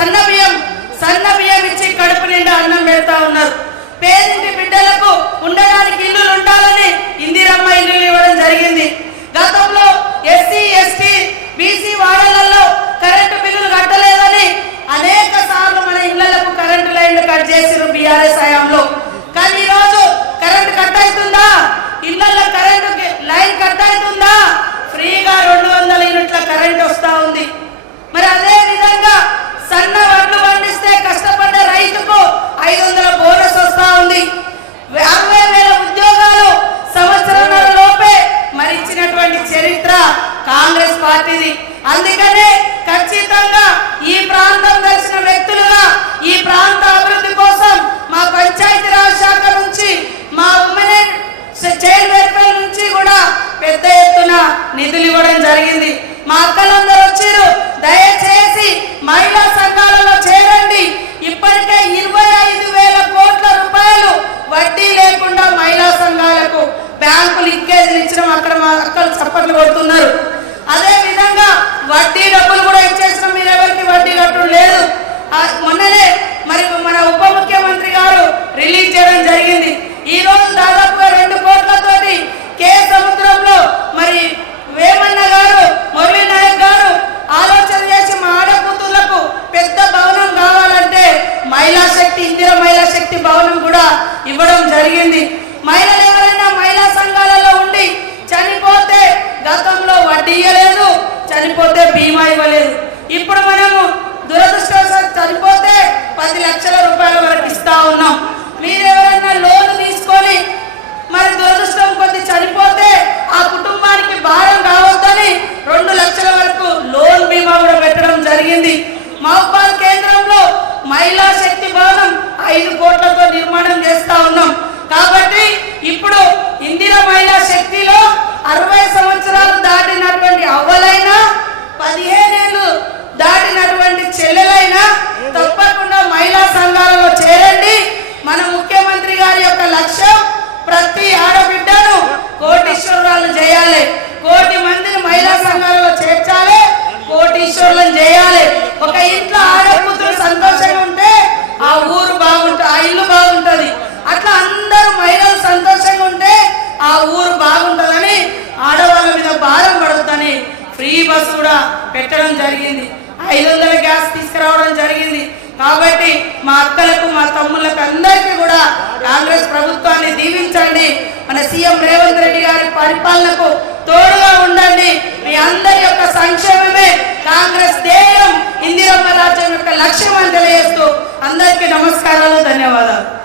సన్న బియ్యం ఇచ్చి కడుపు నిండా అన్నం పెడతా ఉన్నారు. పేదింటి బిడ్డలకు ఉండడానికి ఇల్లులు ఉండాలని ఇందిరమ్మ ఇల్లులు ఇవ్వడం జరిగింది. గతంలో ఎస్సీ ఎస్టీ బీసీ వాడలలో కరెంటు బిల్లులు కట్టలేదని అనేక సార్లు మన ఇళ్లకు కరెంటు లైన్లు కట్ చేసిరు బీఆర్ఎస్ హయాంలో. కానీ ఈరోజు కరెంటు కట్ అవుతుందా? ఇళ్లలో కరెంటు లైన్ కట్ అవుతుందా? ఫ్రీగా 200 యూనిట్ల కరెంట్ వస్తా ఉంది. మరి అదే విధంగా సన్న వడ్లు పండిస్తే కష్టపడ్డ రైతుకు 500 బోనస్ వస్తా ఉంది. 60,000 ఉద్యోగాలు సంవత్సరాల లోపే మరి ఇచ్చినటువంటి చరిత్ర కాంగ్రెస్ పార్టీది. అందుకనే ఖచ్చితంగా ఈ ప్రాంతం తెలిసిన వ్యక్తులుగా ఈ ప్రాంత అభివృద్ధి కోసం మా పంచాయతీరాజ్ శాఖ నుంచి మా ఉమెన్ చైల్డ్ వెల్ఫేర్ నుంచి కూడా పెద్ద ఎత్తున నిధులు ఇవ్వడం జరిగింది. మా అక్కలందరూ వచ్చారు. దయచేసి మహిళా సంఘాలలో చేరండి. ఇప్పటికే 25,000 కోట్ల రూపాయలు వడ్డీ లేకుండా మహిళా సంఘాలకు బ్యాంకు లింకేజ్ ఇచ్చడం అక్కడ మా అక్కలు చప్పట్లు కొడుతున్నారు. అదే విధంగా వడ్డీ డబ్బులు కూడా ఇచ్చేసిన మీరు ఎవరికి వడ్డీ కట్టడం లేదు. మొన్ననే మరి మన ఉప ముఖ్యమంత్రి గారు రిలీజ్ చేయడం జరిగింది. ఈ రోజు దాదాపుగా 2 కోట్లతోటి కే సముద్రంలో మరి వేమన్న గారు మురళీ నాయక్ గారు ఆలోచన చేసి మా ఆడకూతుళ్లకు పెద్ద భవనం కావాలంటే మహిళా శక్తి ఇందిరా మహిళా శక్తి భవనం కూడా ఇవ్వడం జరిగింది. మహిళలు ఎవరైనా మహిళా సంఘాలలో ఉండి చనిపోతే గతంలో వడ్డీ ఇవ్వలేదు, చనిపోతే బీమా ఇవ్వలేదు. ఇప్పుడు మనము దురదృష్టవశాత్తు చనిపోతే 10 లక్షల రూపాయల వరకు ఇస్తా ఉన్నాం. మీరు ఎవరైనా లోన్ తీసుకొని మరి దురదృష్టం కొద్ది చనిపోతే ఆ కుటుంబానికి భారం కావద్దని 2 లక్షల వరకు లోన్ బీమా కూడా పెట్టడం జరిగింది. మహబూబాద్ కేంద్రంలో మహిళా శక్తి భవనం 5 కోట్లతో నిర్మాణం చేస్తా ఉన్నాం. కాబట్టి ఇప్పుడు ఇందిరా మహిళా శక్తిలో 60 సంవత్సరాలు దాటినటువంటి అవ్వలైనా 15 ఏళ్ళు దాటినటువంటి చెల్లెలైనా తప్పకుండా మహిళా సంఘాలలో చేరండి. మన ముఖ్యమంత్రి గారి యొక్క లక్ష్యం ప్రతి ఆడబిడ్డను కోటీశ్వరులను చేయాలి. 1 కోటి మందిని మహిళా సంఘాలలో చేర్చాలి, కోటీశ్వరులను చేయాలి. ఒక ఇంట్లో ఆడకూతురు సంతోషంగా ఉంటే ఆ ఊరు బాగుంటుంది, ఆ ఇల్లు బాగుంటుంది. అట్లా అందరూ మహిళలు సంతోషంగా ఉంటే ఆ ఊరు బాగుంటుందని ఆడవాళ్ళ మీద భారం పడుతుందని ఫ్రీ బస్ కూడా పెట్టడం జరిగింది. 500 గ్యాస్ తీసుకురావడం జరిగింది. కాబట్టి మా అక్కలకు మా తమ్ముళ్ళకు అందరికీ కూడా కాంగ్రెస్ ప్రభుత్వాన్ని దీవించండి. మన సీఎం రేవంత్ రెడ్డి గారి పరిపాలనకు తోడుగా ఉండండి. మీ అందరి యొక్క సంక్షేమమే కాంగ్రెస్ ధ్యేయం, ఇందిరమ్మ రాజ్యం యొక్క లక్ష్యం అని తెలియజేస్తూ అందరికీ నమస్కారాలు, ధన్యవాదాలు.